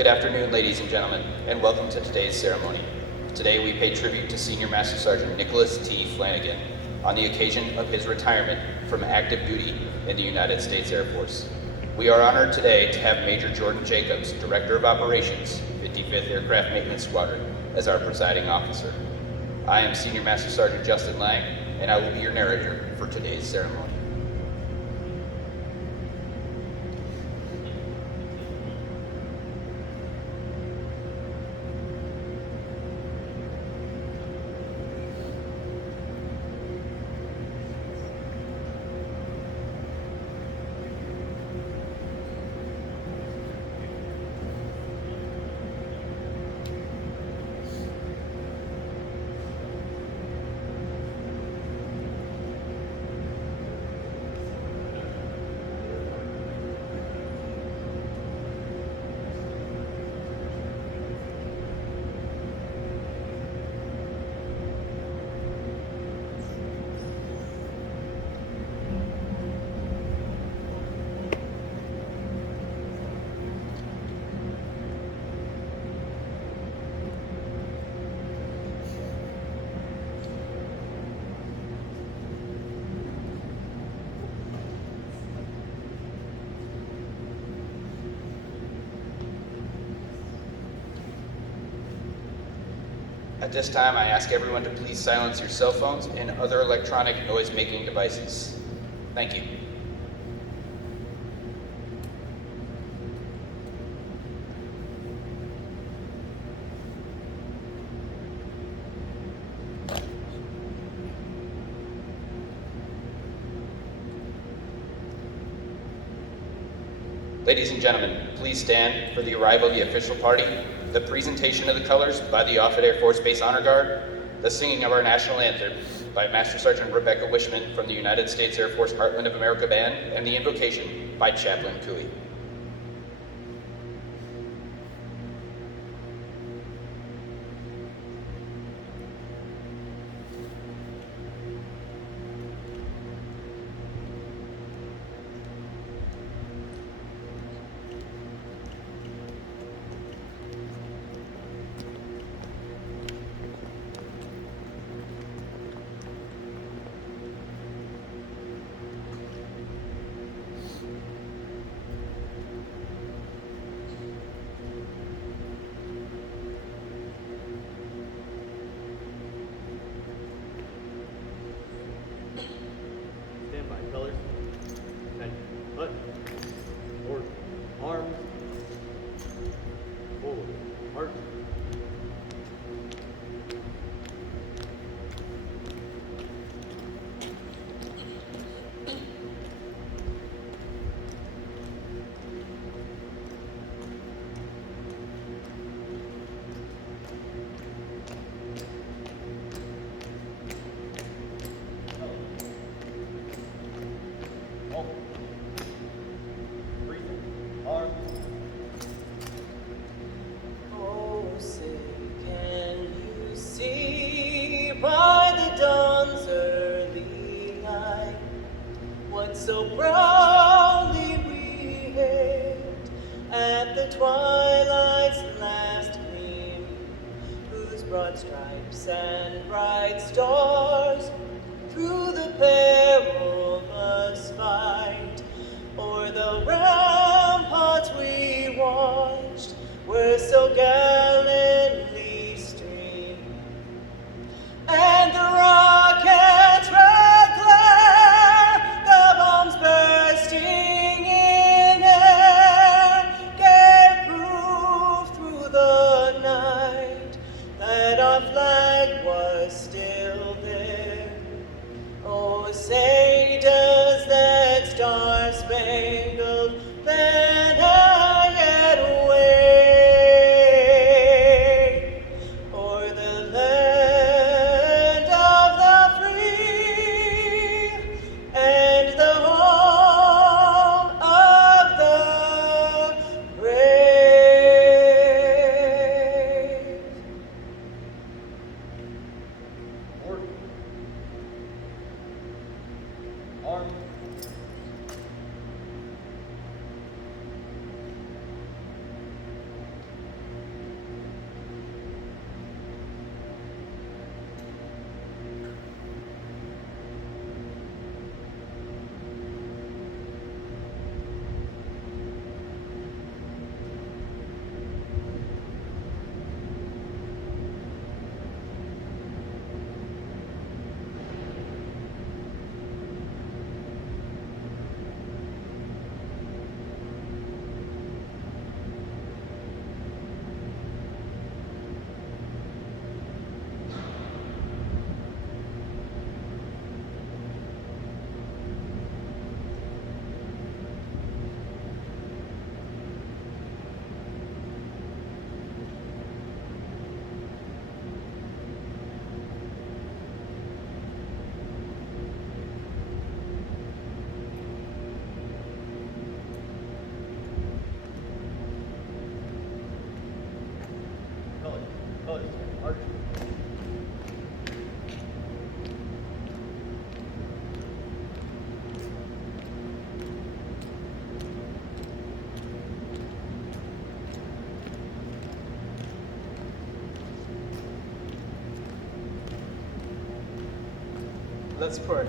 Good afternoon, ladies and gentlemen, and welcome to today's ceremony. Today we pay tribute to Senior Master Sergeant Nicolas T. Flannigan on the occasion of his retirement from active duty in the United States Air Force. We are honored today to have Major Jordan Jacobs, Director of Operations, 55th Aircraft Maintenance Squadron, as our presiding officer. I am Senior Master Sergeant Justin Lang, and I will be your narrator for today's ceremony. At this time, I ask everyone to please silence your cell phones and other electronic noise-making devices. Thank you. Ladies and gentlemen, please stand for the arrival of the official party, the presentation of the colors by the Offutt Air Force Base Honor Guard, the singing of our national anthem by Master Sergeant Rebecca Wishman from the United States Air Force Heartland of America Band, and the invocation by Chaplain Cooey. Colors. Okay. Foot. Forward. Arms. Forward. Heart. Arms. Oh, twilight's last gleam, whose broad stripes and bright stars through the perilous fight o'er the ramparts we watched were so gallantly streamed, and the rockets' red glare, the bombs bursting in air, gave proof through the night that our flag was still there. Oh, say does that star-spangled banner yet wave o'er the land of the free and the home of the brave? Order. Armed. Colors. Arch. Let's pray.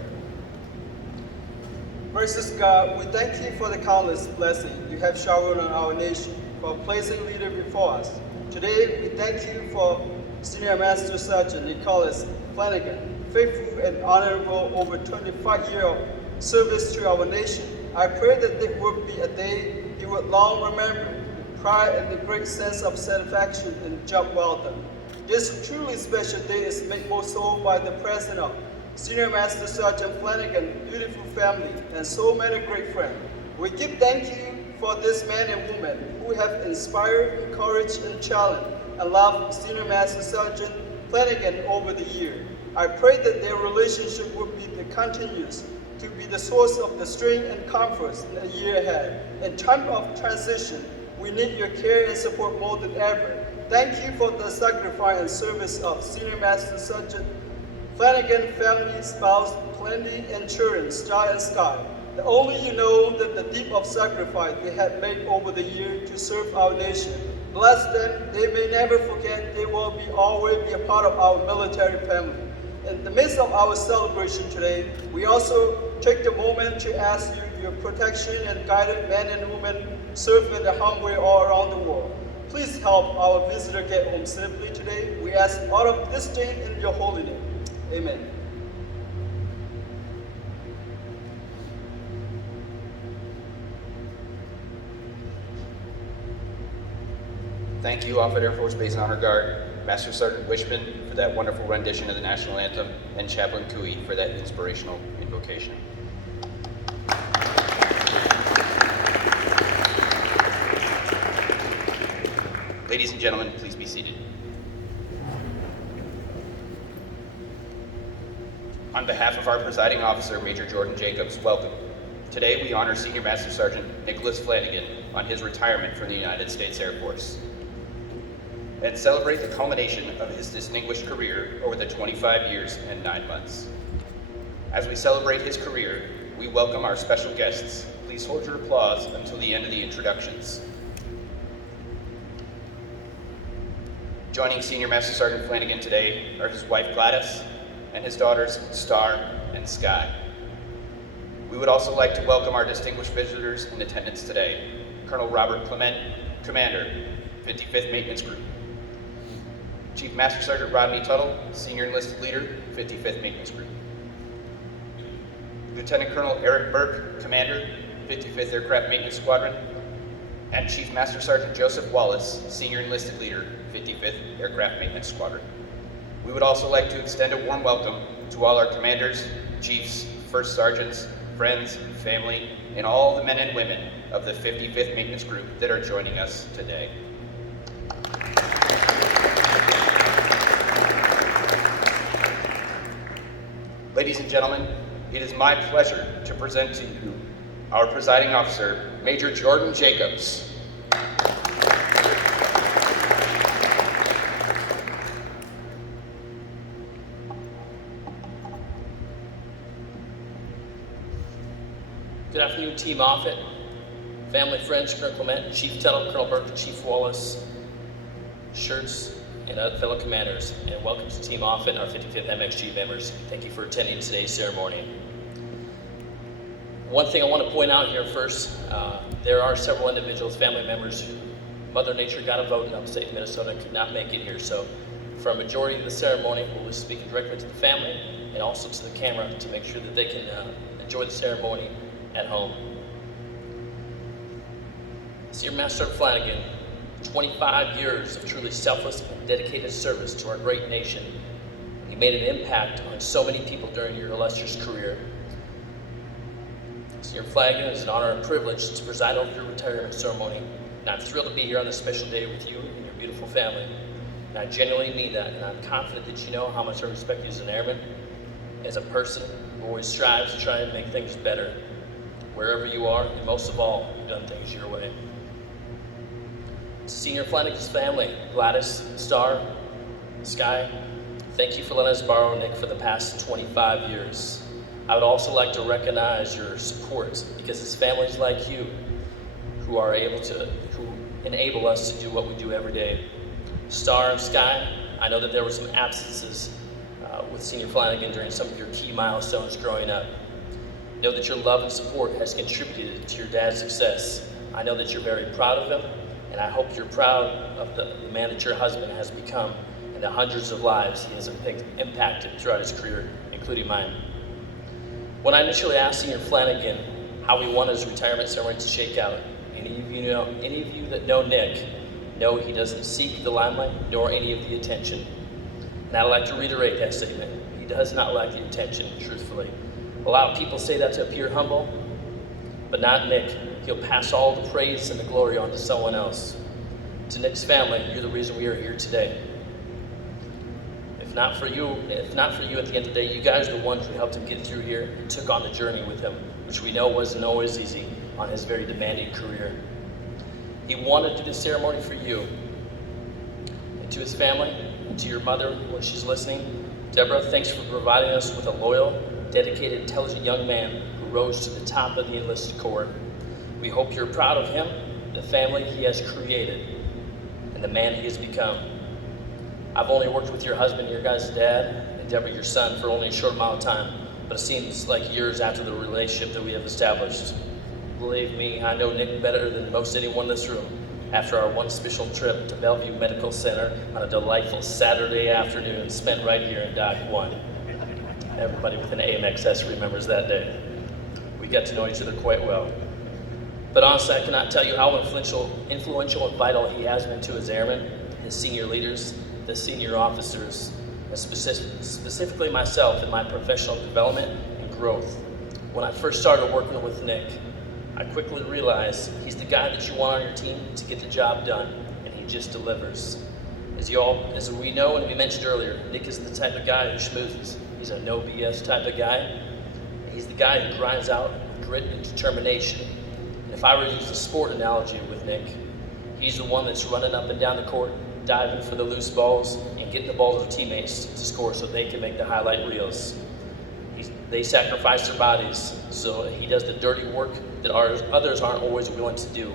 Gracious God, we thank you for the countless blessings you have showered on our nation, for placing leader before us. Today, we thank you for Senior Master Sergeant Nicolas Flannigan, faithful and honorable over 25 years of service to our nation. I pray that it would be a day you would long remember, with pride and a great sense of satisfaction in the job well done. This truly special day is made more so by the presence of Senior Master Sergeant Flannigan, beautiful family, and so many great friends. We give thank you for this man and woman who have inspired, encouraged, and challenged and loved Senior Master Sergeant Flannigan over the years. I pray that their relationship will be the continuous to be the source of the strength and comfort in the year ahead. In time of transition, we need your care and support more than ever. Thank you for the sacrifice and service of Senior Master Sergeant Flannigan, family, spouse, plenty, and children, star and sky. That only you know that the deep of sacrifice they had made over the years to serve our nation. Bless them, they may never forget, they will always be a part of our military family. In the midst of our celebration today, we also take the moment to ask you your protection and guidance men and women serving in the hungry all around the world. Please help our visitor get home safely today. We ask all of this thing in your holy name. Amen. Thank you, Offutt Air Force Base Honor Guard, Master Sergeant Wishman for that wonderful rendition of the National Anthem, and Chaplain Cooey for that inspirational invocation. Ladies and gentlemen, please be seated. On behalf of our presiding officer, Major Jordan Jacobs, welcome. Today we honor Senior Master Sergeant Nicolas Flannigan on his retirement from the United States Air Force, and celebrate the culmination of his distinguished career over the 25 years and 9 months. As we celebrate his career, we welcome our special guests. Please hold your applause until the end of the introductions. Joining Senior Master Sergeant Flannigan today are his wife Gladys and his daughters Star and Sky. We would also like to welcome our distinguished visitors in attendance today. Colonel Robert Clement, Commander, 55th Maintenance Group. Chief Master Sergeant Rodney Tuttle, Senior Enlisted Leader, 55th Maintenance Group. Lieutenant Colonel Eric Burke, Commander, 55th Aircraft Maintenance Squadron. And Chief Master Sergeant Joseph Wallace, Senior Enlisted Leader, 55th Aircraft Maintenance Squadron. We would also like to extend a warm welcome to all our commanders, chiefs, first sergeants, friends, family, and all the men and women of the 55th Maintenance Group that are joining us today. Ladies and gentlemen, it is my pleasure to present to you our presiding officer, Major Jordan Jacobs. Good afternoon, Team Offutt, family, friends, Colonel Clement, Chief Tuttle, Colonel Burke, Chief Wallace, shirts, and other fellow commanders, and welcome to Team Offutt and our 55th MXG members. Thank you for attending today's ceremony. One thing I want to point out here first, there are several individuals, family members, who Mother Nature got a vote in upstate Minnesota and could not make it here. So for a majority of the ceremony, we'll be speaking directly to the family and also to the camera to make sure that they can enjoy the ceremony at home. Senior Master Sergeant Flannigan, 25 years of truly selfless and dedicated service to our great nation. You made an impact on so many people during your illustrious career. Senior Flannigan, it is an honor and privilege to preside over your retirement ceremony, and I'm thrilled to be here on this special day with you and your beautiful family. And I genuinely mean that, and I'm confident that you know how much I respect you as an airman, as a person who always strives to try and make things better wherever you are, and most of all, you've done things your way. Senior Flannigan's family, Gladys, Star, Sky, thank you for letting us borrow Nick for the past 25 years. I would also like to recognize your support because it's families like you who enable us to do what we do every day. Star and Sky, I know that there were some absences with Senior Flannigan during some of your key milestones growing up. Know that your love and support has contributed to your dad's success. I know that you're very proud of him, and I hope you're proud of the man that your husband has become and the hundreds of lives he has impacted throughout his career, including mine. When I initially asked Senior Flannigan how he wanted his retirement ceremony to shake out, any of you that know Nick know he doesn't seek the limelight nor any of the attention. And I'd like to reiterate that statement. He does not like the attention, truthfully. A lot of people say that to appear humble, but not Nick. He'll pass all the praise and the glory on to someone else. To Nick's family, you're the reason we are here today. If not for you at the end of the day, you guys are the ones who helped him get through here and took on the journey with him, which we know wasn't always easy on his very demanding career. He wanted to do the ceremony for you. And to his family, and to your mother when she's listening, Deborah, thanks for providing us with a loyal, dedicated, intelligent young man who rose to the top of the enlisted corps. We hope you're proud of him, the family he has created, and the man he has become. I've only worked with your husband, your guys' dad, and Deborah, your son, for only a short amount of time, but it seems like years after the relationship that we have established. Believe me, I know Nick better than most anyone in this room. After our one special trip to Bellevue Medical Center on a delightful Saturday afternoon spent right here in Dock 1. Everybody with an AMXS remembers that day. We got to know each other quite well. But honestly, I cannot tell you how influential and vital he has been to his airmen, his senior leaders, the senior officers, and specifically myself in my professional development and growth. When I first started working with Nick, I quickly realized he's the guy that you want on your team to get the job done, and he just delivers. As we know and we mentioned earlier, Nick is the type of guy who schmoozes. He's a no BS type of guy. He's the guy who grinds out with grit and determination. And if I were to use a sport analogy with Nick, he's the one that's running up and down the court, diving for the loose balls, and getting the ball to their teammates to score so they can make the highlight reels. They sacrifice their bodies, so he does the dirty work that others aren't always willing to do.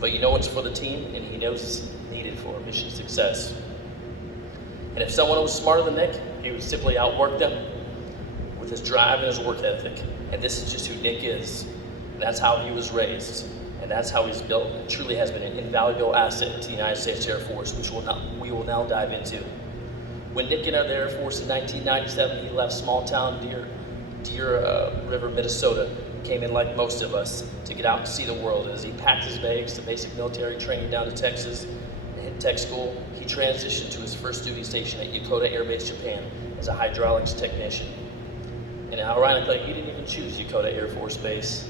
But you know it's for the team, and he knows it's needed for mission success. And if someone was smarter than Nick, he would simply outwork them with his drive and his work ethic. And this is just who Nick is. And that's how he was raised. And that's how he's built and truly has been an invaluable asset to the United States Air Force, which we will now dive into. When Nick entered the Air Force in 1997, he left small town Deer River, Minnesota, came in like most of us to get out and see the world. As he packed his bags to basic military training down to Texas and hit tech school, he transitioned to his first duty station at Yokota Air Base, Japan as a hydraulics technician. And ironically, he didn't even choose Yokota Air Force Base.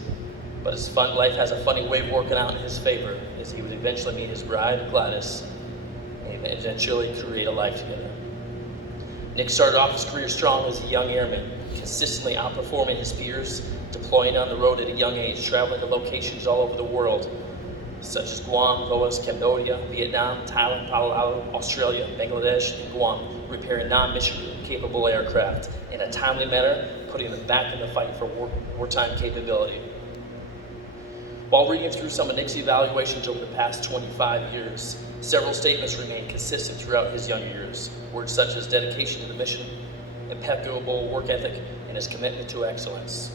But his fun life has a funny way of working out in his favor, as he would eventually meet his bride, Gladys, and eventually create a life together. Nick started off his career strong as a young airman, consistently outperforming his peers, deploying on the road at a young age, traveling to locations all over the world, such as Guam, Laos, Cambodia, Vietnam, Thailand, Palau, Australia, Bangladesh, and Guam, repairing non-mission capable aircraft in a timely manner, putting them back in the fight for wartime capability. While reading through some of Nick's evaluations over the past 25 years, several statements remain consistent throughout his young years. Words such as dedication to the mission, impeccable work ethic, and his commitment to excellence.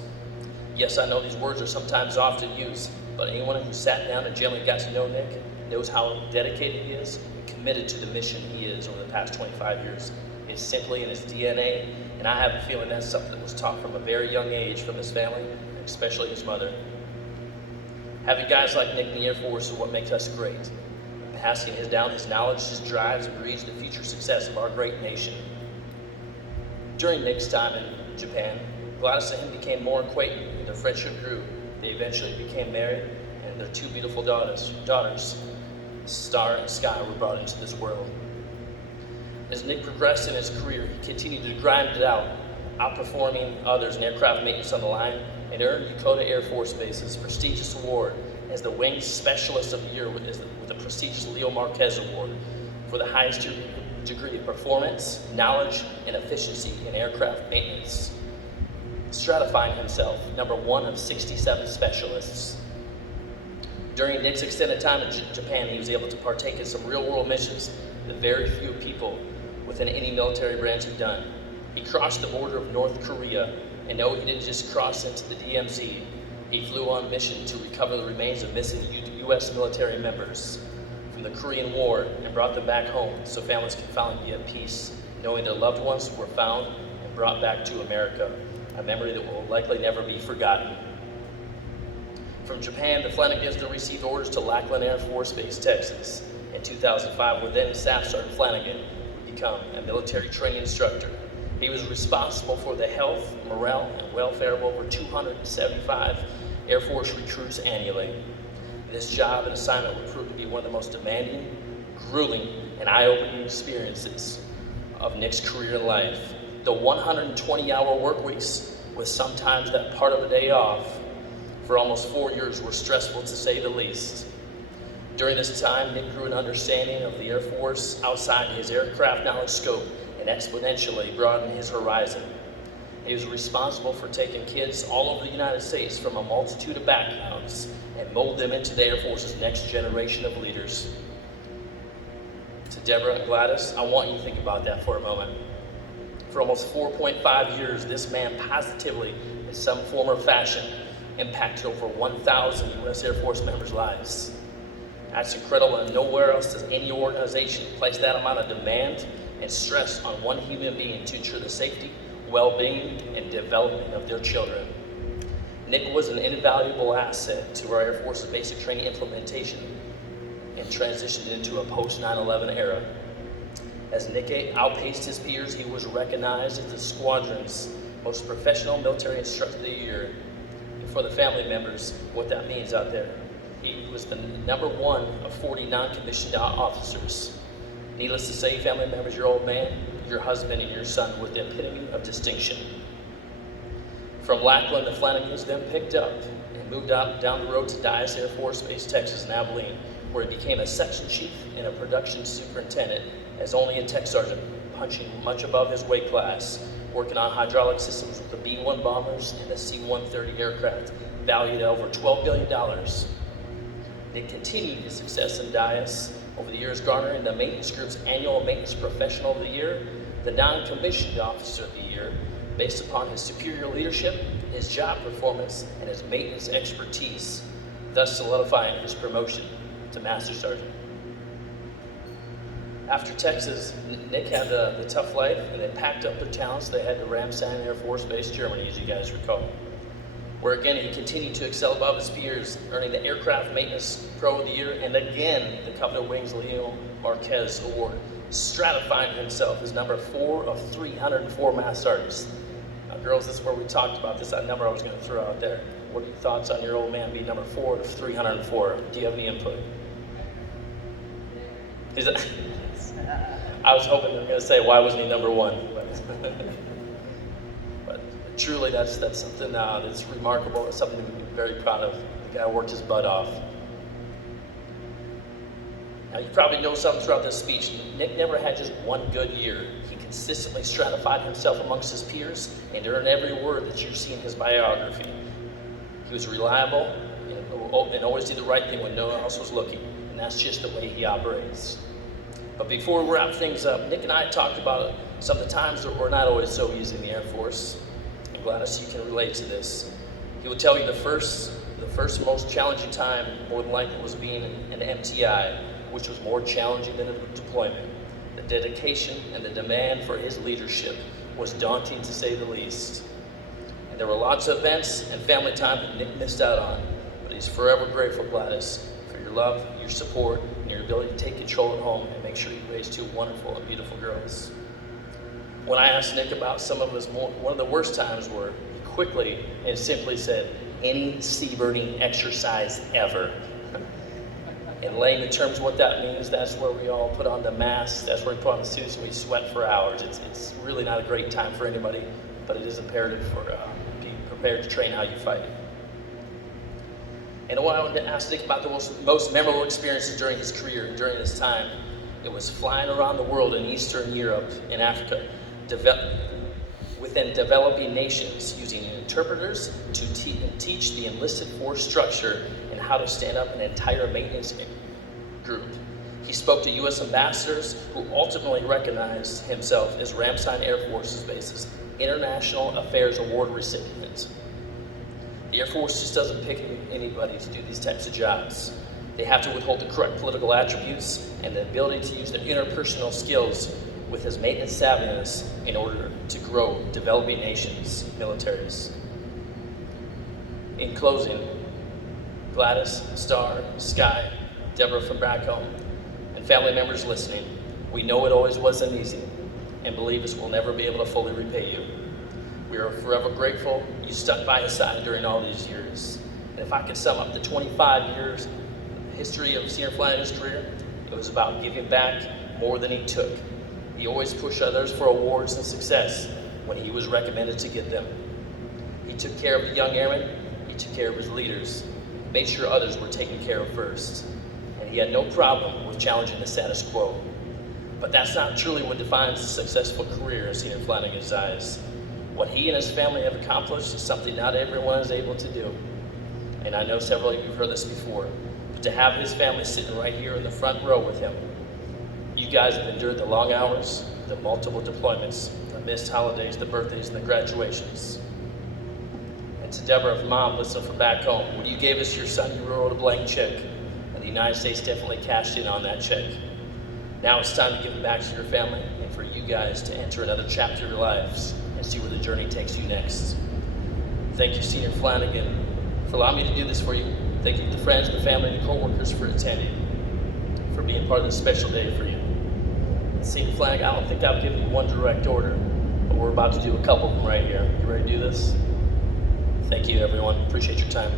Yes, I know these words are sometimes often used, but anyone who sat down and generally got to know Nick knows how dedicated he is and committed to the mission he is over the past 25 years. It's simply in his DNA, and I have a feeling that's something that was taught from a very young age from his family, and especially his mother. Having guys like Nick in the Air Force is what makes us great. Passing down his knowledge, his drives, and breeds the future success of our great nation. During Nick's time in Japan, Gladys and him became more acquainted, and their friendship grew. They eventually became married, and their two beautiful daughters, Star and Sky, were brought into this world. As Nick progressed in his career, he continued to grind it out, outperforming others in aircraft maintenance on the line, and earned Yokota Air Force Base's prestigious award as the Wing Specialist of the Year with the prestigious Leo Marquez Award for the highest degree of performance, knowledge, and efficiency in aircraft maintenance, stratifying himself number 1 of 67 specialists. During Nick's extended time in Japan, he was able to partake in some real-world missions that very few people within any military branch have done. He crossed the border of North Korea, and no, he didn't just cross into the DMZ. He flew on mission to recover the remains of missing U.S. military members from the Korean War and brought them back home so families can finally be at peace, knowing their loved ones were found and brought back to America, a memory that will likely never be forgotten. From Japan, the Flannigans received orders to Lackland Air Force Base, Texas. In 2005, where then Staff Sergeant Flannigan would become a military training instructor. He was responsible for the health, morale, and welfare of over 275 Air Force recruits annually. This job and assignment would prove to be one of the most demanding, grueling, and eye-opening experiences of Nick's career in life. The 120-hour work weeks, with sometimes that part of a day off, for almost 4 years were stressful to say the least. During this time, Nick grew an understanding of the Air Force outside his aircraft knowledge scope and exponentially broadened his horizon. He was responsible for taking kids all over the United States from a multitude of backgrounds and mold them into the Air Force's next generation of leaders. To Deborah and Gladys, I want you to think about that for a moment. For almost 4.5 years, this man positively, in some form or fashion, impacted over 1,000 U.S. Air Force members' lives. That's incredible, and nowhere else does any organization place that amount of demand and stress on one human being to ensure the safety, well-being, and development of their children. Nick was an invaluable asset to our Air Force's basic training implementation and transitioned into a post-9/11 era. As Nick outpaced his peers, he was recognized as the squadron's most professional military instructor of the year. And for the family members, what that means out there, he was the number 1 of 40 non-commissioned officers. Needless to say, family members, your old man, your husband, and your son were the epitome of distinction. From Lackland, the Flannigans then picked up and moved out down the road to Dyess Air Force Base, Texas, in Abilene, where he became a section chief and a production superintendent as only a tech sergeant, punching much above his weight class, working on hydraulic systems with the B-1 bombers and the C-130 aircraft, valued at over $12 billion. Nick continued his success in Dyess over the years garnering the maintenance group's annual Maintenance Professional of the Year, the Non-Commissioned Officer of the Year, based upon his superior leadership, his job performance, and his maintenance expertise, thus solidifying his promotion to Master Sergeant. After Texas, Nick had the tough life, and they packed up their talents. They had to Ramstein Air Force Base, Germany, as you guys recall, where again he continued to excel above his peers, earning the Aircraft Maintenance Pro of the Year, and again the Covenant Wings Leo Marquez Award, stratifying himself as number 4 of 304 Master Sergeants. Now, girls, this is where we talked about this, that number I was going to throw out there. What are your thoughts on your old man being number 4 of 304? Do you have any input? Is it? I was hoping they were going to say, why wasn't he number 1? But truly, that's something that's remarkable. It's something to be very proud of. The guy worked his butt off. Now, you probably know something throughout this speech. Nick never had just one good year. He consistently stratified himself amongst his peers and earned every word that you see in his biography. He was reliable and always did the right thing when no one else was looking. And that's just the way he operates. But before we wrap things up, Nick and I talked about some of the times that were not always so easy in the Air Force. And Gladys, you can relate to this. He would tell you the first most challenging time, more than likely, was being an MTI, which was more challenging than a deployment. The dedication and the demand for his leadership was daunting, to say the least. And there were lots of events and family time that Nick missed out on, but he's forever grateful, Gladys, for your love, your support, and your ability to take control at home and make sure you raise 2 wonderful and beautiful girls. When I asked Nick about some of one of the worst times were, he quickly and simply said, any seabirding exercise ever. In laying the terms of what that means, that's where we all put on the masks, that's where we put on the suits and we sweat for hours. It's really not a great time for anybody, but it is imperative for being prepared to train how you fight it. And what I wanted to ask Nick about the most memorable experiences during his career, during this time, it was flying around the world in Eastern Europe and Africa, within developing nations, using interpreters to teach the enlisted force structure and how to stand up an entire maintenance group. He spoke to U.S. ambassadors who ultimately recognized himself as Ramstein Air Force Base's International Affairs Award recipient. The Air Force just doesn't pick anybody to do these types of jobs. They have to withhold the correct political attributes and the ability to use their interpersonal skills with his maintenance savviness in order to grow developing nations' militaries. In closing, Gladys, Star, Sky, Deborah from back home, and family members listening, we know it always wasn't easy, and believe us, we'll never be able to fully repay you. We are forever grateful you stuck by his side during all these years. And if I could sum up the 25 years history of Senior Flannigan's career, it was about giving back more than he took. He always pushed others for awards and success when he was recommended to get them. He took care of the young airmen, he took care of his leaders, made sure others were taken care of first. And he had no problem with challenging the status quo. But that's not truly what defines a successful career in Senior Flannigan's eyes. What he and his family have accomplished is something not everyone is able to do. And I know several of you have heard this before, but to have his family sitting right here in the front row with him, you guys have endured the long hours, the multiple deployments, the missed holidays, the birthdays, and the graduations. And to Deborah, Mom, listening from back home, when you gave us your son, you wrote a blank check, and the United States definitely cashed in on that check. Now it's time to give it back to your family and for you guys to enter another chapter of your lives and see where the journey takes you next. Thank you, Senior Flannigan, for allowing me to do this for you. Thank you to the friends, the family, and the co-workers for attending, for being part of this special day for you. Senior Flannigan, I don't think I've given you one direct order, but we're about to do a couple of them right here. You ready to do this? Thank you, everyone. Appreciate your time.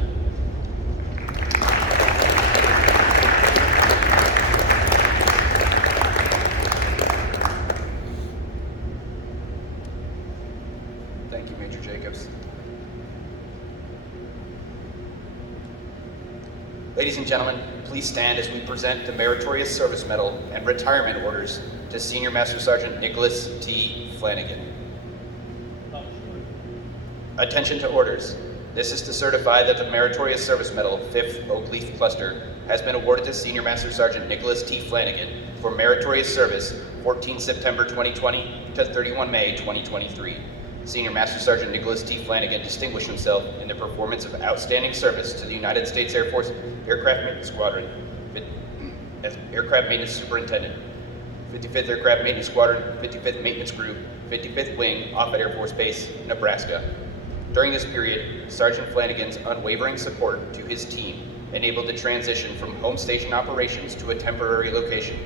Thank you, Major Jacobs. Ladies and gentlemen, please stand as we present the Meritorious Service Medal and Retirement Orders to Senior Master Sergeant Nicolas T. Flannigan. Attention to orders. This is to certify that the Meritorious Service Medal, 5th Oak Leaf Cluster, has been awarded to Senior Master Sergeant Nicolas T. Flannigan for meritorious service 14 September 2020 to 31 May 2023. Senior Master Sergeant Nicolas T. Flannigan distinguished himself in the performance of outstanding service to the United States Air Force Aircraft Maintenance Squadron as Aircraft Maintenance Superintendent, 55th Aircraft Maintenance Squadron, 55th Maintenance Group, 55th Wing, Offutt Air Force Base, Nebraska. During this period, Sergeant Flannigan's unwavering support to his team enabled the transition from home station operations to a temporary location.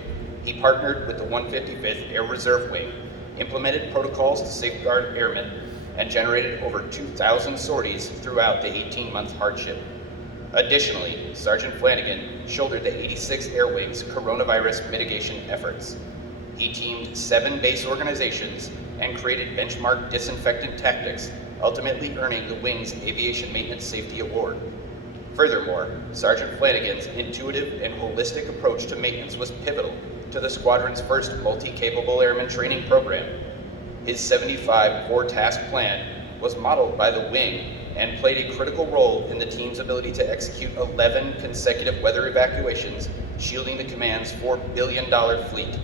He partnered with the 155th Air Reserve Wing, implemented protocols to safeguard airmen, and generated over 2,000 sorties throughout the 18-month hardship. Additionally, Sergeant Flannigan shouldered the 86th Air Wing's coronavirus mitigation efforts. He teamed 7 base organizations and created benchmark disinfectant tactics, ultimately earning the Wing's Aviation Maintenance Safety Award. Furthermore, Sergeant Flannigan's intuitive and holistic approach to maintenance was pivotal to the squadron's first multi-capable airman training program. His 75 core task plan was modeled by the Wing and played a critical role in the team's ability to execute 11 consecutive weather evacuations, shielding the command's $4 billion fleet.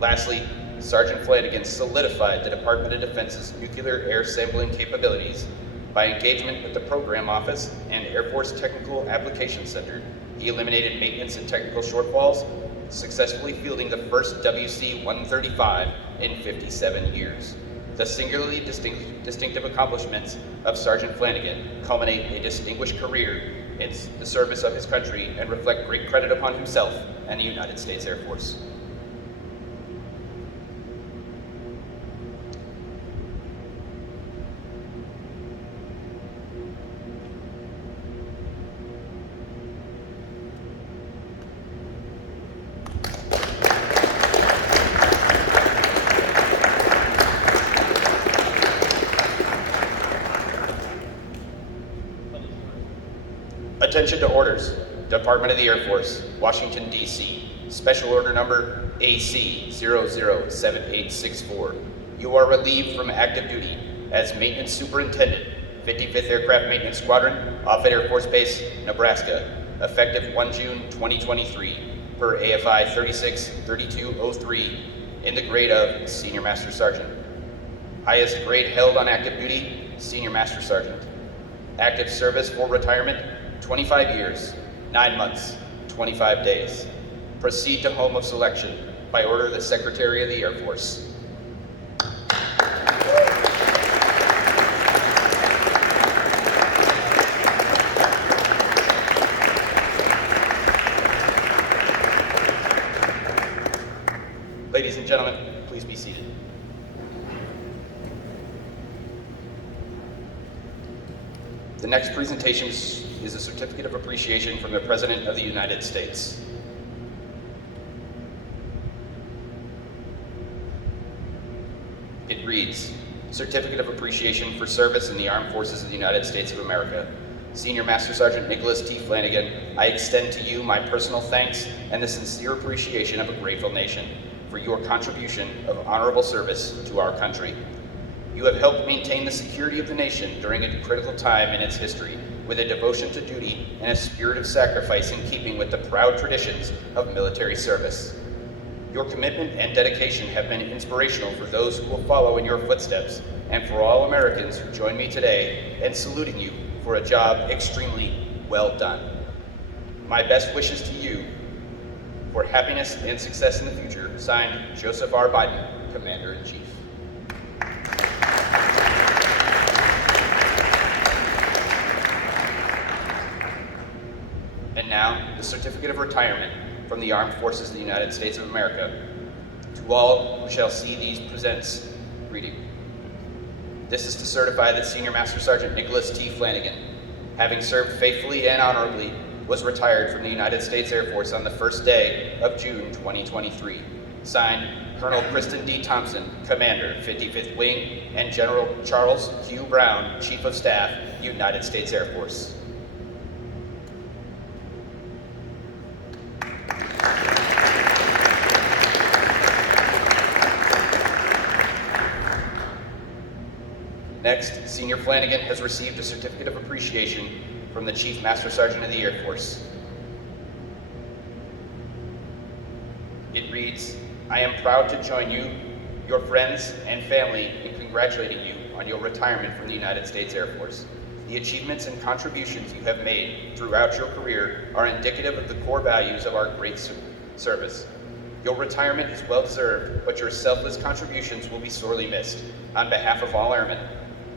Lastly, Sergeant Flannigan solidified the Department of Defense's nuclear air sampling capabilities. By engagement with the Program Office and Air Force Technical Application Center, he eliminated maintenance and technical shortfalls, successfully fielding the first WC-135 in 57 years. The singularly distinctive accomplishments of Sergeant Flannigan culminate a distinguished career in the service of his country and reflect great credit upon himself and the United States Air Force. Attention to orders. Department of the Air Force, Washington, D.C. Special Order Number AC007864. You are relieved from active duty as Maintenance Superintendent, 55th Aircraft Maintenance Squadron, Offutt Air Force Base, Nebraska, effective 1 June 2023, per AFI 363203, in the grade of Senior Master Sergeant. Highest grade held on active duty, Senior Master Sergeant. Active service for retirement, 25 years, 9 months, 25 days. Proceed to home of selection by order of the Secretary of the Air Force. Ladies and gentlemen, please be seated. The next presentation is a certificate of appreciation from the President of the United States. It reads, Certificate of Appreciation for Service in the Armed Forces of the United States of America. Senior Master Sergeant Nicolas T. Flannigan, I extend to you my personal thanks and the sincere appreciation of a grateful nation for your contribution of honorable service to our country. You have helped maintain the security of the nation during a critical time in its history, with a devotion to duty and a spirit of sacrifice in keeping with the proud traditions of military service. Your commitment and dedication have been inspirational for those who will follow in your footsteps, and for all Americans who join me today in saluting you for a job extremely well done. My best wishes to you for happiness and success in the future. Signed, Joseph R. Biden, Commander-in-Chief. And now, the Certificate of Retirement from the Armed Forces of the United States of America. To all who shall see these presents, greeting. This is to certify that Senior Master Sergeant Nicolas T. Flannigan, having served faithfully and honorably, was retired from the United States Air Force on the first day of June 2023. Signed, Colonel Kristen D. Thompson, Commander, 55th Wing, and General Charles Q. Brown, Chief of Staff, United States Air Force. Next, Senior Flannigan has received a Certificate of Appreciation from the Chief Master Sergeant of the Air Force. reads, "I am proud to join you, your friends, and family in congratulating you on your retirement from the United States Air Force. The achievements and contributions you have made throughout your career are indicative of the core values of our great service. Your retirement is well deserved, but your selfless contributions will be sorely missed. On behalf of all airmen,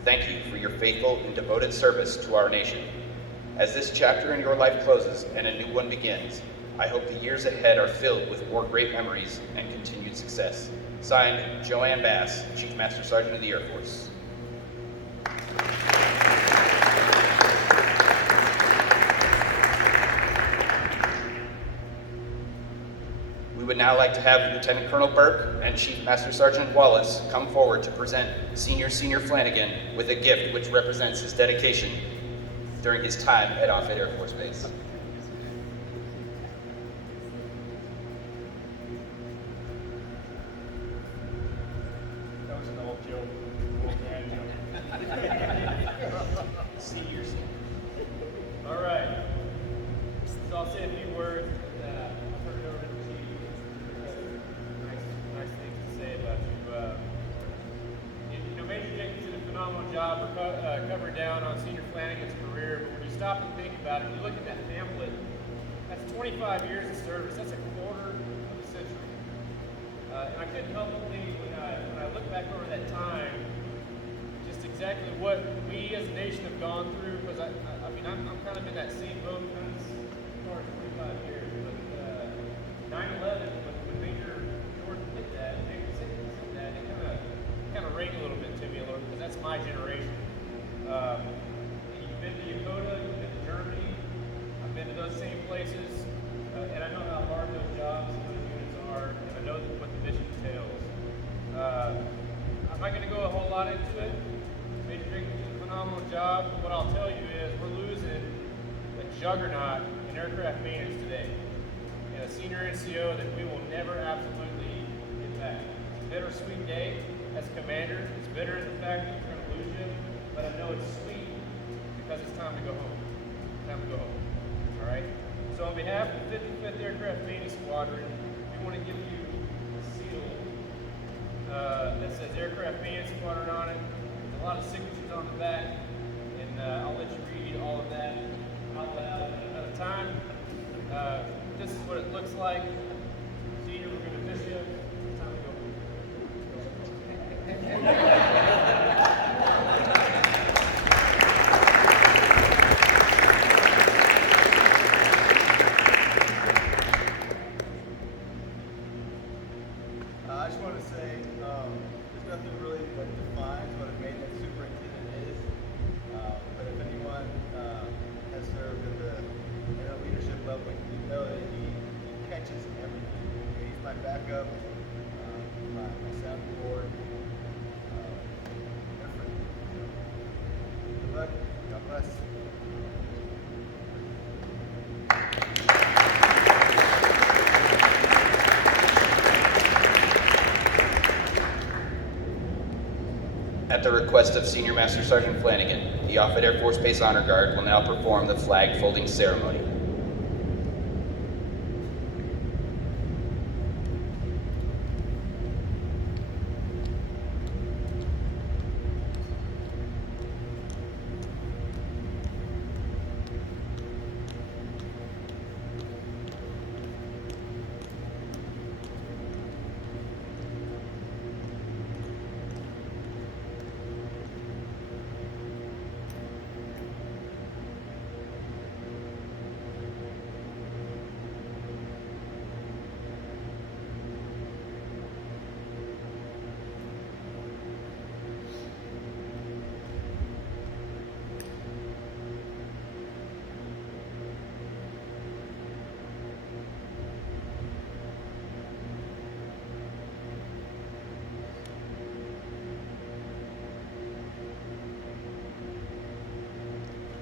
thank you for your faithful and devoted service to our nation. As this chapter in your life closes and a new one begins, I hope the years ahead are filled with more great memories and continued success." Signed, Joanne Bass, Chief Master Sergeant of the Air Force. We would now like to have Lieutenant Colonel Burke and Chief Master Sergeant Wallace come forward to present Senior Flannigan with a gift which represents his dedication during his time at Lackland Air Force Base. That was an old joke. Old man joke. Senior. All right. So I'll say a few words. I'll turn it over to the chief. Nice things to say about you. Major Jenkins did a phenomenal job covering down on Senior Flannigan's career. But when you stop and think about it, you look at that pamphlet. That's 25 years of service. That's a quarter of a century. And I couldn't help but think when I look back over that time, just exactly what we as a nation have gone through. Because I'm kind of in that same boat as far as 25 years. But 9/11, when Major Jordan hit that, Major Jenkins hit that, it kind of rang a little bit to me, because that's my generation. You've been to Dakota, you've been to Germany. I've been to those same places, and I know how hard those jobs and those units are, and I know what the mission entails. I'm not going to go a whole lot into it. Major Jenkins did a phenomenal job. What I'll tell you is we're losing a juggernaut in aircraft maintenance today, and a senior NCO that we will never absolutely get back. It's a bittersweet day. As commander, it's bitter in the fact that you're going to lose him, but I know it's sweet because it's time to go home. Time to go home. All right? So on behalf of the 55th Aircraft Maintenance Squadron, we want to give you a seal that says Aircraft Maintenance Squadron on it. There's a lot of signatures on the back, and I'll let you read all of that out loud at another time. This is what it looks like. Senior, we're going to miss you. It's time to go home. I just want to say there's nothing really that defines what a maintenance superintendent is. But if anyone has served at a leadership level, you know that he catches everything. He's my backup, my sounding board. Good luck. God bless. At the request of Senior Master Sergeant Flannigan, the Lackland Air Force Base Honor Guard will now perform the flag folding ceremony.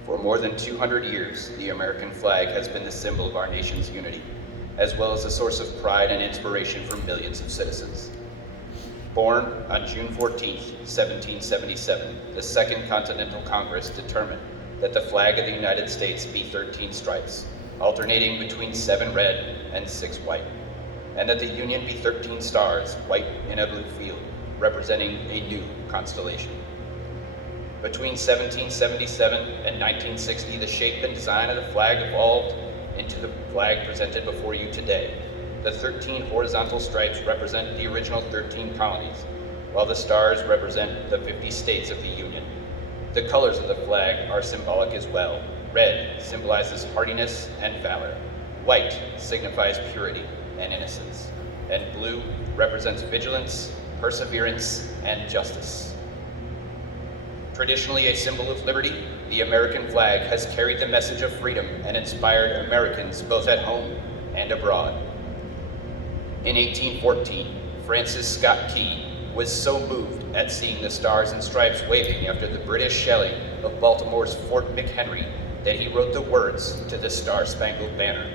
For more than 200 years, the American flag has been the symbol of our nation's unity, as well as a source of pride and inspiration for millions of citizens. Born on June 14, 1777, the Second Continental Congress determined that the flag of the United States be 13 stripes, alternating between 7 red and 6 white. and that the Union be 13 stars, white in a blue field, representing a new constellation. Between 1777 and 1960, the shape and design of the flag evolved into the flag presented before you today. The 13 horizontal stripes represent the original 13 colonies, while the stars represent the 50 states of the Union. The colors of the flag are symbolic as well. Red symbolizes hardiness and valor. White signifies purity and innocence. And blue represents vigilance, perseverance, and justice. Traditionally a symbol of liberty, the American flag has carried the message of freedom and inspired Americans both at home and abroad. In 1814, Francis Scott Key was so moved at seeing the stars and stripes waving after the British shelling of Baltimore's Fort McHenry that he wrote the words to the Star-Spangled Banner.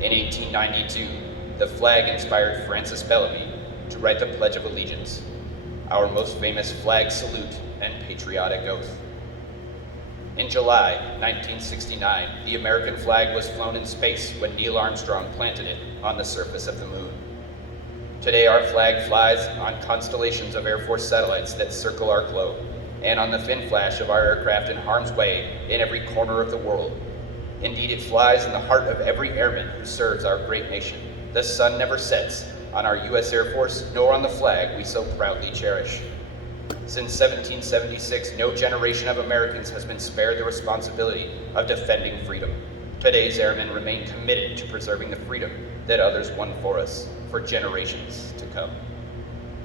In 1892, the flag inspired Francis Bellamy to write the Pledge of Allegiance, our most famous flag salute and patriotic oath. In July 1969, the American flag was flown in space when Neil Armstrong planted it on the surface of the moon. Today, our flag flies on constellations of Air Force satellites that circle our globe, and on the fin flash of our aircraft in harm's way in every corner of the world. Indeed, it flies in the heart of every airman who serves our great nation. The sun never sets on our U.S. Air Force, nor on the flag we so proudly cherish. Since 1776, no generation of Americans has been spared the responsibility of defending freedom. Today's airmen remain committed to preserving the freedom that others won for us for generations to come.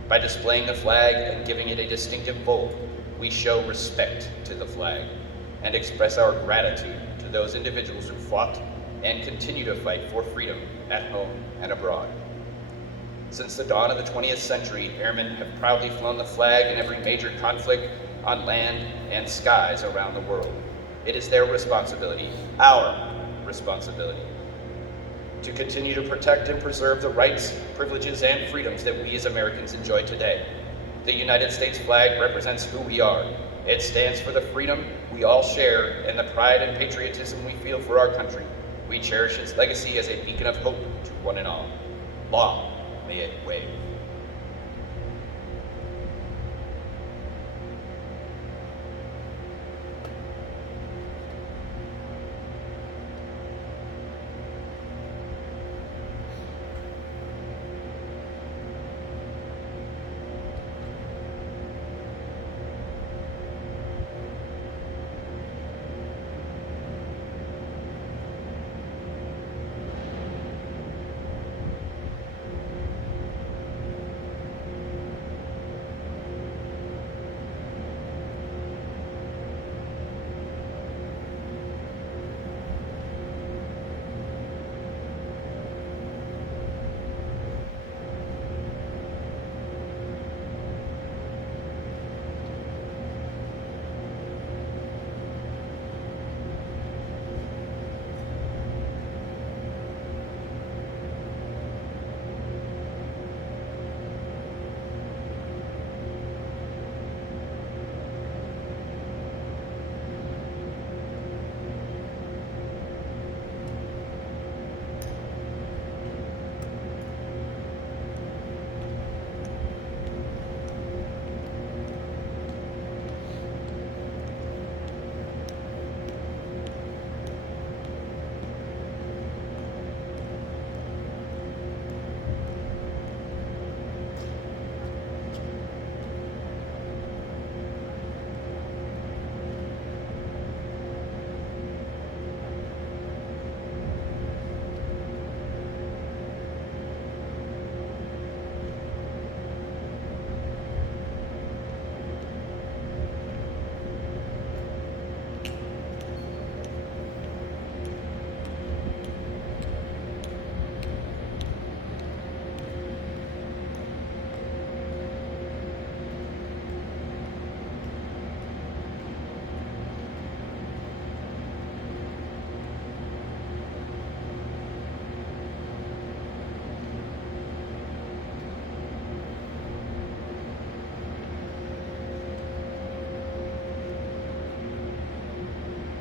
By displaying the flag and giving it a distinctive fold, we show respect to the flag and express our gratitude to those individuals who fought and continue to fight for freedom at home and abroad. Since the dawn of the 20th century, airmen have proudly flown the flag in every major conflict on land and skies around the world. It is their responsibility, our responsibility, to continue to protect and preserve the rights, privileges, and freedoms that we as Americans enjoy today. The United States flag represents who we are. It stands for the freedom we all share and the pride and patriotism we feel for our country. We cherish its legacy as a beacon of hope to one and all. Long may it wave.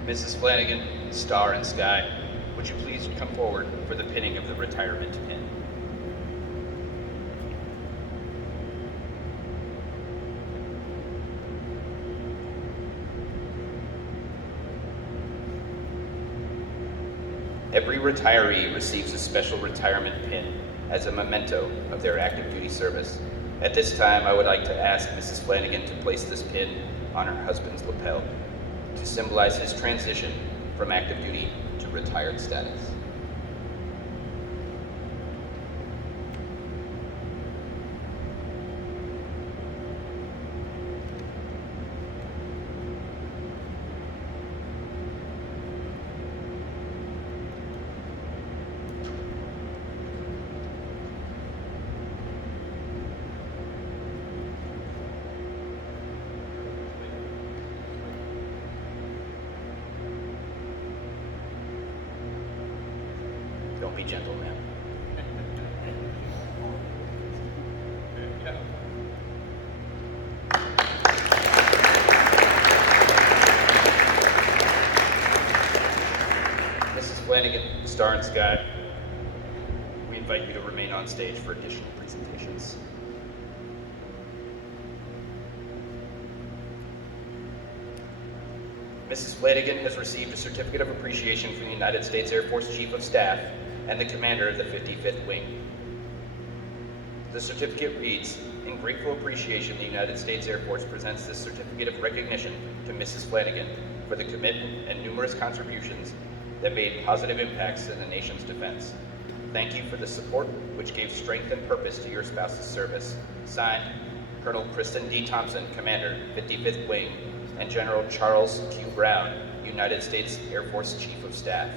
Mrs. Flannigan, Star and Sky, would you please come forward for the pinning of the retirement pin? Every retiree receives a special retirement pin as a memento of their active duty service. At this time, I would like to ask Mrs. Flannigan to place this pin on her husband's lapel to symbolize his transition from active duty to retired status. Don't be gentle, man. Mrs. Flannigan, Star and Sky, we invite you to remain on stage for additional presentations. Mrs. Flannigan has received a Certificate of Appreciation from the United States Air Force Chief of Staff and the Commander of the 55th Wing. The certificate reads, "In grateful appreciation, the United States Air Force presents this certificate of recognition to Mrs. Flannigan for the commitment and numerous contributions that made positive impacts in the nation's defense. Thank you for the support which gave strength and purpose to your spouse's service." Signed, Colonel Kristen D. Thompson, Commander, 55th Wing, and General Charles Q. Brown, United States Air Force Chief of Staff.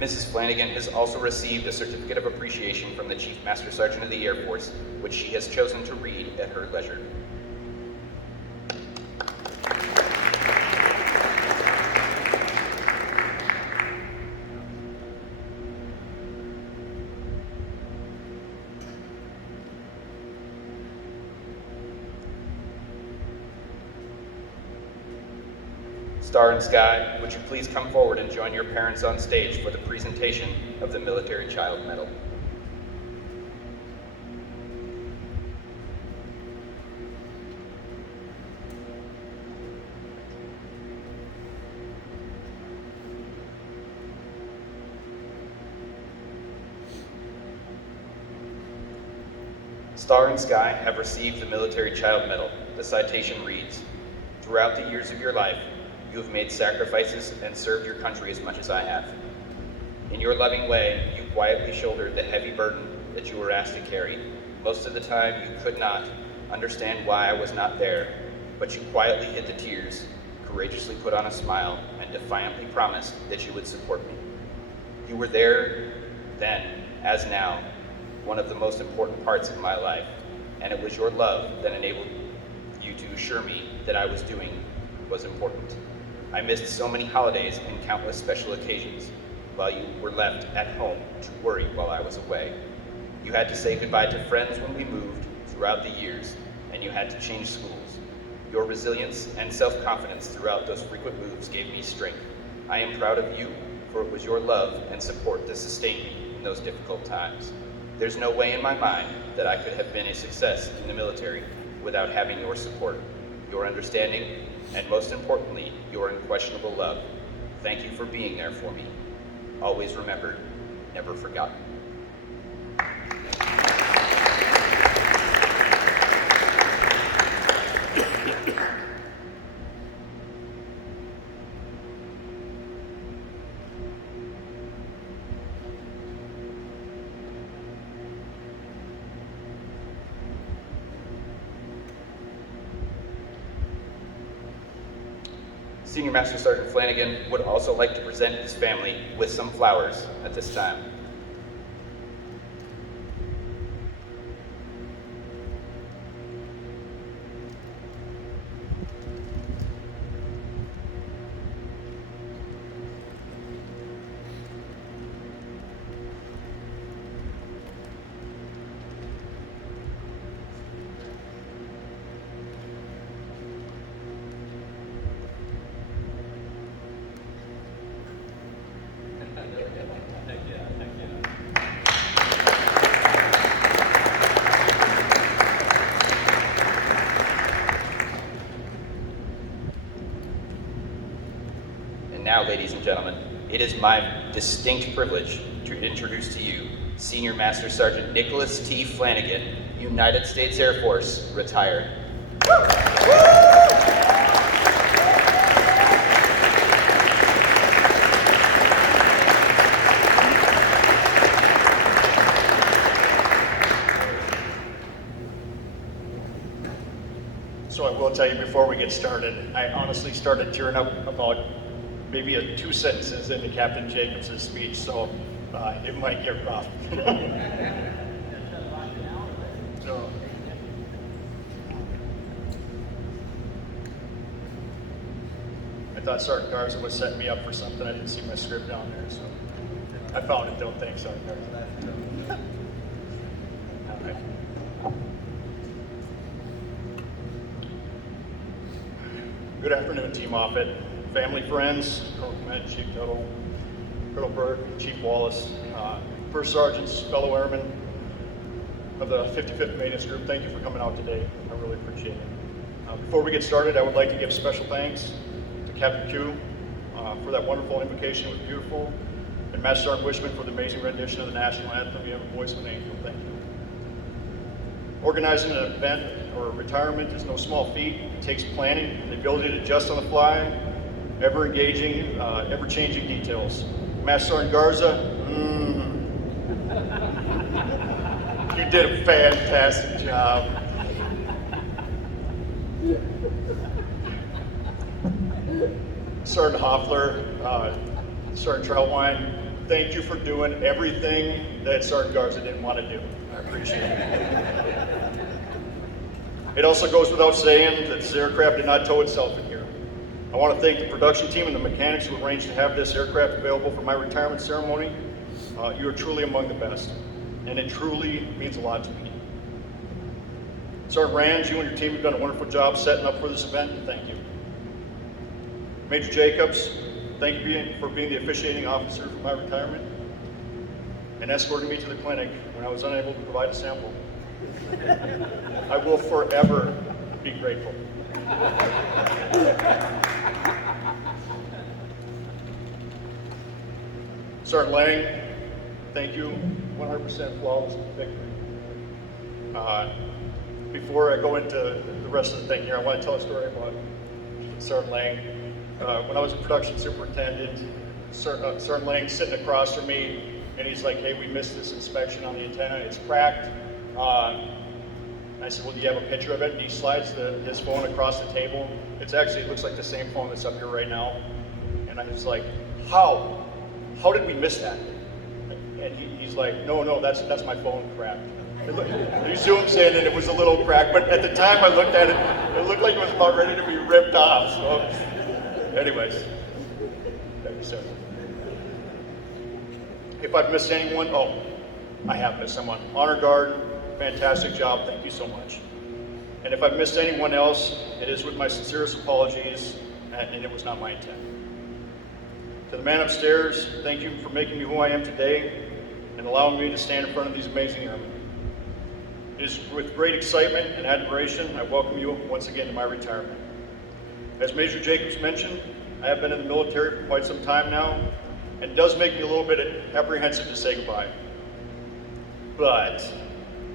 Mrs. Flannigan has also received a Certificate of Appreciation from the Chief Master Sergeant of the Air Force, which she has chosen to read at her leisure. Star and Sky, would you please come forward and join your parents on stage for the presentation of the Military Child Medal. Star and Sky have received the Military Child Medal. The citation reads, "Throughout the years of your life, you have made sacrifices and served your country as much as I have. In your loving way, you quietly shouldered the heavy burden that you were asked to carry. Most of the time, you could not understand why I was not there, but you quietly hid the tears, courageously put on a smile, and defiantly promised that you would support me. You were there then, as now, one of the most important parts of my life, and it was your love that enabled you to assure me that I was doing was important. I missed so many holidays and countless special occasions, while you were left at home to worry while I was away. You had to say goodbye to friends when we moved throughout the years, and you had to change schools. Your resilience and self-confidence throughout those frequent moves gave me strength. I am proud of you, for it was your love and support that sustained me in those difficult times. There's no way in my mind that I could have been a success in the military without having your support, your understanding, and most importantly, your unquestionable love. Thank you for being there for me. Always remembered, never forgotten." Senior Master Sergeant Flannigan would also like to present his family with some flowers at this time. Thank you. And now, ladies and gentlemen, it is my distinct privilege to introduce to you Senior Master Sergeant Nicolas T. Flannigan, United States Air Force, retired. So I will tell you before we get started, I honestly started tearing up about maybe 2 sentences into Captain Jacobs' speech, so it might get rough. So, I thought Sergeant Garza was setting me up for something. I didn't see my script down there, so I found it though. Thanks, Sergeant Garza. All right. Good afternoon, Team Offutt, family, friends, Colonel Clement, Chief Tuttle, Colonel Burke, Chief Wallace, First Sergeants, fellow Airmen of the 55th Maintenance Group. Thank you for coming out today. I really appreciate it. Before we get started, I would like to give special thanks to Captain Q for that wonderful invocation. It was beautiful. And Master Sergeant Wishman for the amazing rendition of the national anthem. You have a voice of an angel. Thank you. Organizing an event or retirement is no small feat. It takes planning and the ability to adjust on the fly, ever-engaging, ever-changing details. Master Sergeant Garza, you did a fantastic job. Sergeant Hoffler, Sergeant Troutwine, thank you for doing everything that Sergeant Garza didn't want to do. I appreciate it. It also goes without saying that this aircraft did not tow itself in here. I want to thank the production team and the mechanics who arranged to have this aircraft available for my retirement ceremony. You are truly among the best, and it truly means a lot to me. Sergeant Rands, you and your team have done a wonderful job setting up for this event, and thank you. Major Jacobs, thank you for being the officiating officer for my retirement and escorting me to the clinic when I was unable to provide a sample. I will forever be grateful. Sergeant Lang, thank you, 100% flawless victory. Before I go into the rest of the thing here, I want to tell a story about Sergeant Lang. When I was a production superintendent, Sergeant Lang sitting across from me, and he's like, hey, we missed this inspection on the antenna, it's cracked. I said, well, do you have a picture of it? And he slides his phone across the table. It looks like the same phone that's up here right now. And I was like, how? How did we miss that? And he's like, no, that's my phone cracked. He zooms in and it was a little cracked, but at the time I looked at it, it looked like it was about ready to be ripped off. So, anyways, thank you, sir. If I've missed anyone, I have missed someone. Honor Guard, fantastic job, thank you so much. And if I've missed anyone else, it is with my sincerest apologies, and it was not my intent. To the man upstairs, thank you for making me who I am today and allowing me to stand in front of these amazing airmen. It is with great excitement and admiration I welcome you once again to my retirement. As Major Jacobs mentioned, I have been in the military for quite some time now, and it does make me a little bit apprehensive to say goodbye. But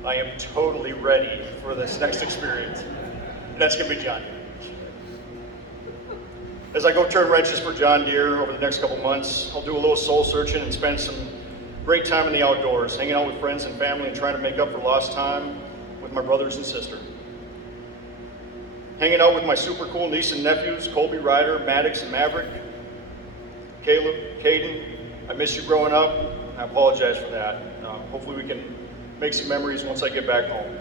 I am totally ready for this next experience. And that's gonna be John Deere. As I go turn wrenches for John Deere over the next couple months, I'll do a little soul searching and spend some great time in the outdoors, hanging out with friends and family and trying to make up for lost time with my brothers and sister. Hanging out with my super cool niece and nephews, Colby, Ryder, Maddox, and Maverick. Caleb, Caden, I miss you growing up. I apologize for that. Hopefully we can make some memories once I get back home.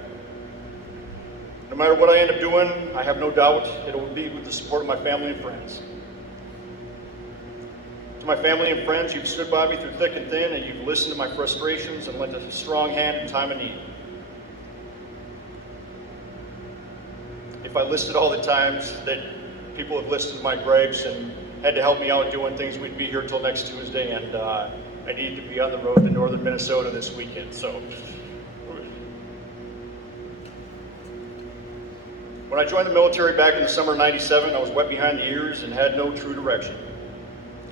No matter what I end up doing, I have no doubt it will be with the support of my family and friends. To my family and friends, you've stood by me through thick and thin, and you've listened to my frustrations and lent a strong hand in time of need. If I listed all the times that people have listened to my gripes and had to help me out doing things, we'd be here till next Tuesday, and I need to be on the road to northern Minnesota this weekend, so. When I joined the military back in the summer of '97, I was wet behind the ears and had no true direction.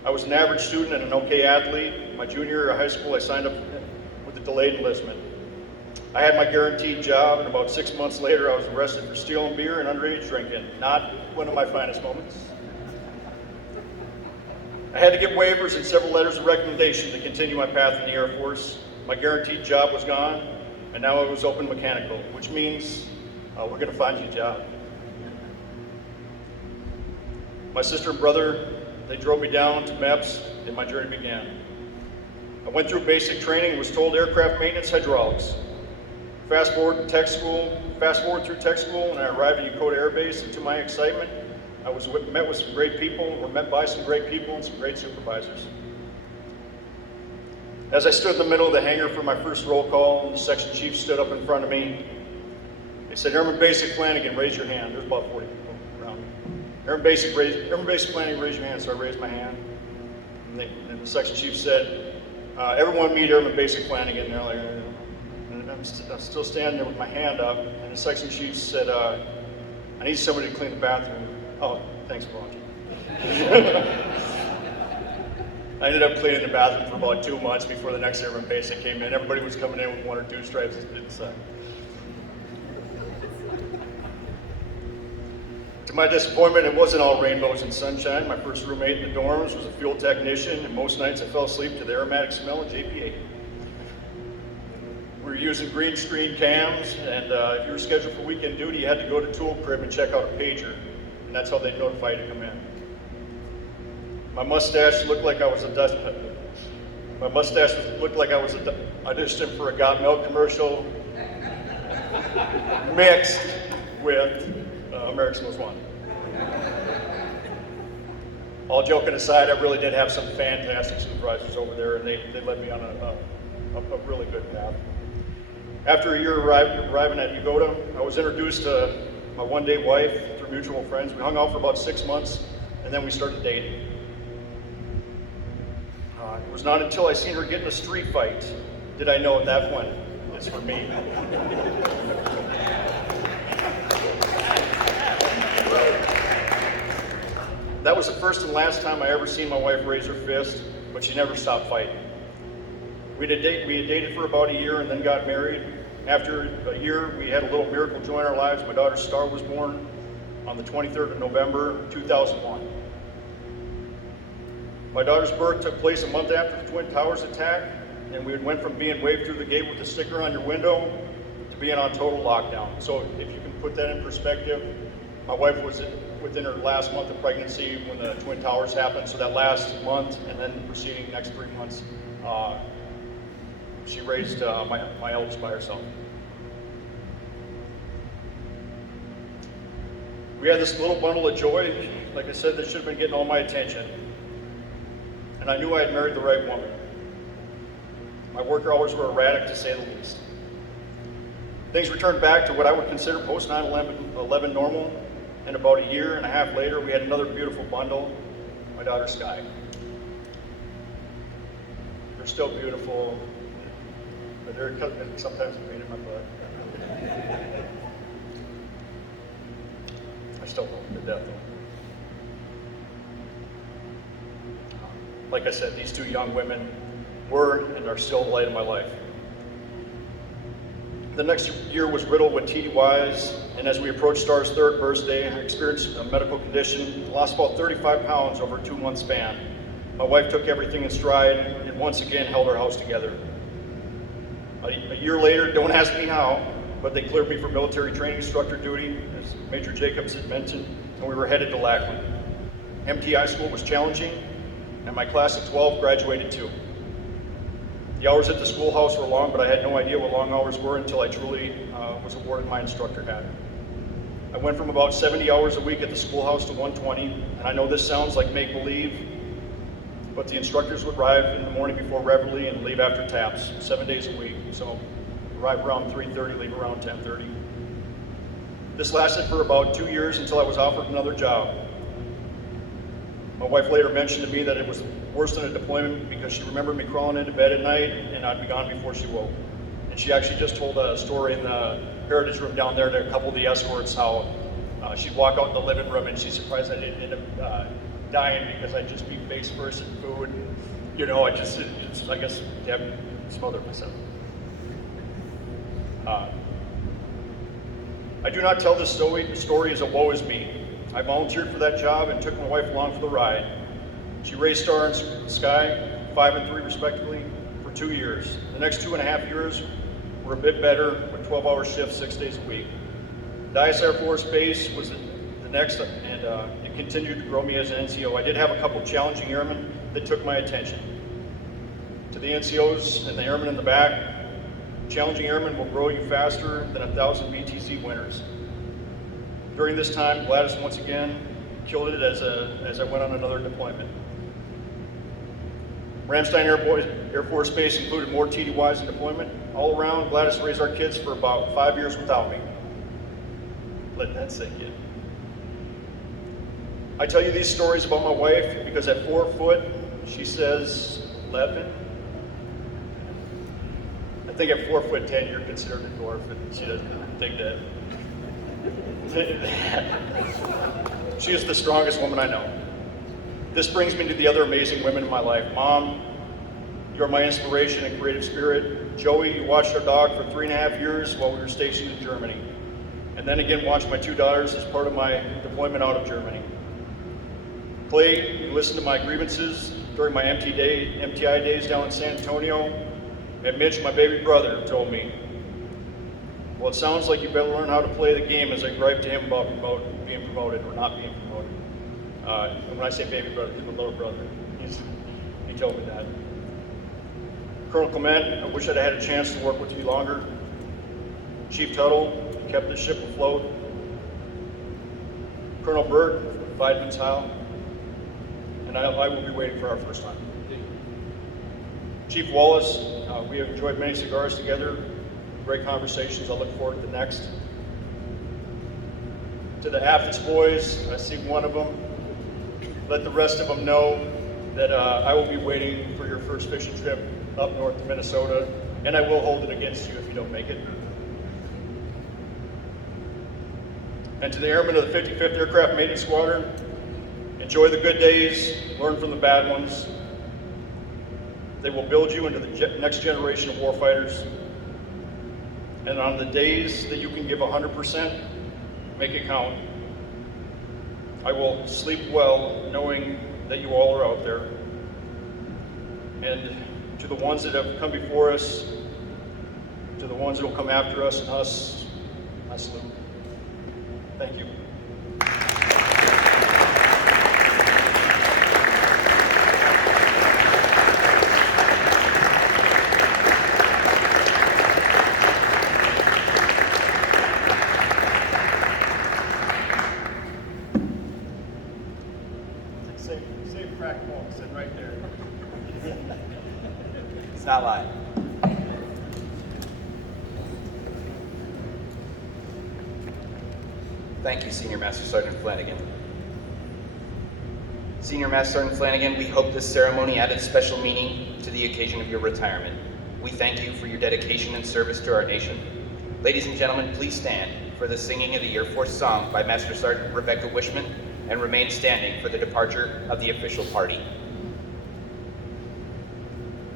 I was an average student and an okay athlete. My junior year of high school, I signed up with a delayed enlistment. I had my guaranteed job, and about 6 months later, I was arrested for stealing beer and underage drinking. Not one of my finest moments. I had to get waivers and several letters of recommendation to continue my path in the Air Force. My guaranteed job was gone, and now I was open mechanical, which means we're going to find you a job. My sister and brother, they drove me down to MEPS, and my journey began. I went through basic training and was told aircraft maintenance hydraulics. Fast forward through tech school, and I arrived at Yokota Air Base, and to my excitement, I was met with some great people, or met by some great people and some great supervisors. As I stood in the middle of the hangar for my first roll call, the section chief stood up in front of me. They said, Airman Basic Flannigan, raise your hand. There's about 40 people around me. Airman Basic Flannigan, raise your hand. So I raised my hand. And the section chief said, everyone meet Airman Basic Flannigan. And they're like, and I'm still standing there with my hand up. And the section chief said, I need somebody to clean the bathroom. Oh, thanks for watching. I ended up cleaning the bathroom for about 2 months before the next Airman Basic came in. Everybody was coming in with 1 or 2 stripes inside. To my disappointment, it wasn't all rainbows and sunshine. My first roommate in the dorms was a fuel technician, and most nights I fell asleep to the aromatic smell of JP8. We were using green screen cams, and if you were scheduled for weekend duty, you had to go to tool crib and check out a pager, and that's how they'd notify you to come in. My mustache looked like I was auditioning for a Got Milk commercial mixed with America's Most Wanted. All joking aside, I really did have some fantastic supervisors over there, and they led me on a really good path. After a year arriving at Yokota, I was introduced to my one-day wife through mutual friends. We hung out for about 6 months, and then we started dating. It was not until I seen her get in a street fight did I know at that point it's for me. That was the first and last time I ever seen my wife raise her fist, but she never stopped fighting. We had dated for about a year and then got married. After a year, we had a little miracle join our lives. My daughter Star was born on the 23rd of November, 2001. My daughter's birth took place a month after the Twin Towers attack, and we went from being waved through the gate with a sticker on your window to being on total lockdown. So if you can put that in perspective, my wife was within her last month of pregnancy when the Twin Towers happened, so that last month and then the preceding next 3 months, she raised my eldest by herself. We had this little bundle of joy, like I said, that should have been getting all my attention. And I knew I had married the right woman. My work hours were erratic, to say the least. Things returned back to what I would consider post 9/11 normal, and about a year and a half later, we had another beautiful bundle, my daughter Sky. They're still beautiful, but they're sometimes a pain in my butt. I still love them to death, though. Like I said, these 2 young women were and are still the light of my life. The next year was riddled with TDYs, and as we approached Star's 3rd birthday, I experienced a medical condition, lost about 35 pounds over a 2-month span. My wife took everything in stride and once again held our house together. A year later, don't ask me how, but they cleared me for military training instructor duty, as Major Jacobs had mentioned, and we were headed to Lackland. MTI school was challenging, and my class of 12 graduated too. The hours at the schoolhouse were long, but I had no idea what long hours were until I truly was awarded my instructor hat. I went from about 70 hours a week at the schoolhouse to 120, and I know this sounds like make-believe, but the instructors would arrive in the morning before reveille and leave after taps, 7 days a week. So arrive around 3:30, leave around 10:30. This lasted for about 2 years until I was offered another job. My wife later mentioned to me that it was worse than a deployment because she remembered me crawling into bed at night and I'd be gone before she woke. And she actually just told a story in the heritage room down there to a couple of the escorts how she'd walk out in the living room and she's surprised I didn't end up dying because I just eat base first and food. You know, I guess smothered myself. I do not tell this story as a woe is me. I volunteered for that job and took my wife along for the ride. She raised Star and Sky, 5 and 3 respectively, for 2 years. The next 2.5 years were a bit better with 12-hour shifts 6 days a week. Lackland Air Force Base was the next, and it continued to grow me as an NCO. I did have a couple challenging airmen that took my attention. To the NCOs and the airmen in the back, challenging airmen will grow you faster than 1,000 BTZ winners. During this time, Gladys once again killed it as I went on another deployment. Ramstein Air Force Base included more TDYs in deployment. All around, Gladys raised our kids for about 5 years without me. Let that sink in. I tell you these stories about my wife because at 4 foot, she says 11. I think at 4'10", you're considered a dwarf, and she doesn't think that. She is the strongest woman I know. This brings me to the other amazing women in my life. Mom, you're my inspiration and creative spirit. Joey, you watched our dog for 3.5 years while we were stationed in Germany. And then again, watched my 2 daughters as part of my deployment out of Germany. Clay, you listened to my grievances during my MTI days down in San Antonio. And Mitch, my baby brother, told me, well, it sounds like you better learn how to play the game, as I griped to him about being promoted or not being promoted. And when I say baby brother, he's my little brother. He told me that. Colonel Clement, I wish I'd had a chance to work with you longer. Chief Tuttle kept the ship afloat. Colonel Burt, Weidman's Heil, and I will be waiting for our first time. Chief Wallace, we have enjoyed many cigars together, great conversations. I look forward to the next. To the Athens boys, I see one of them. Let the rest of them know that I will be waiting for your first fishing trip up north to Minnesota, and I will hold it against you if you don't make it. And to the airmen of the 55th Aircraft Maintenance Squadron, enjoy the good days, learn from the bad ones. They will build you into the next generation of warfighters. And on the days that you can give 100%, make it count. I will sleep well knowing that you all are out there. And to the ones that have come before us, to the ones that will come after us and us, I salute. Thank you. Safe crack ball, sitting right there. It's not live. Thank you, Senior Master Sergeant Flannigan. Senior Master Sergeant Flannigan, we hope this ceremony added special meaning to the occasion of your retirement. We thank you for your dedication and service to our nation. Ladies and gentlemen, please stand for the singing of the Air Force song by Master Sergeant Rebecca Wishman, and remain standing for the departure of the official party.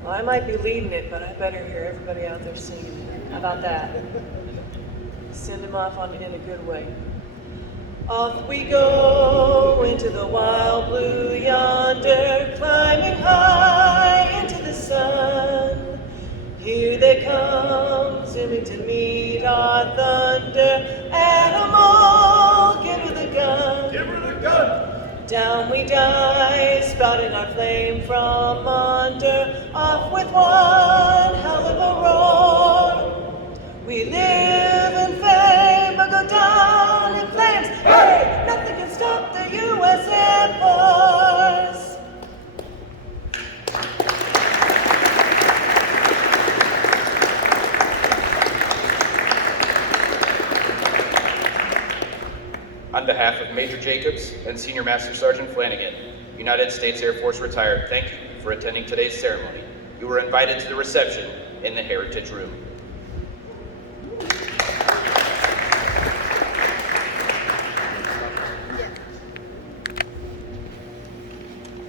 Well, I might be leading it, but I better hear everybody out there singing. How about that? Send them off in a good way. Off we go into the wild blue yonder, climbing high into the sun. Here they come, zooming to meet our thunder. Animal, give her the gun. Give her the gun. Down we dive, spouting our flame from under. Off with one hell of a roar. We live in fame, but go down in flames. Hey, nothing can stop the U.S. Air Force. On behalf of Major Jacobs and Senior Master Sergeant Flannigan, United States Air Force retired, thank you for attending today's ceremony. You were invited to the reception in the Heritage Room.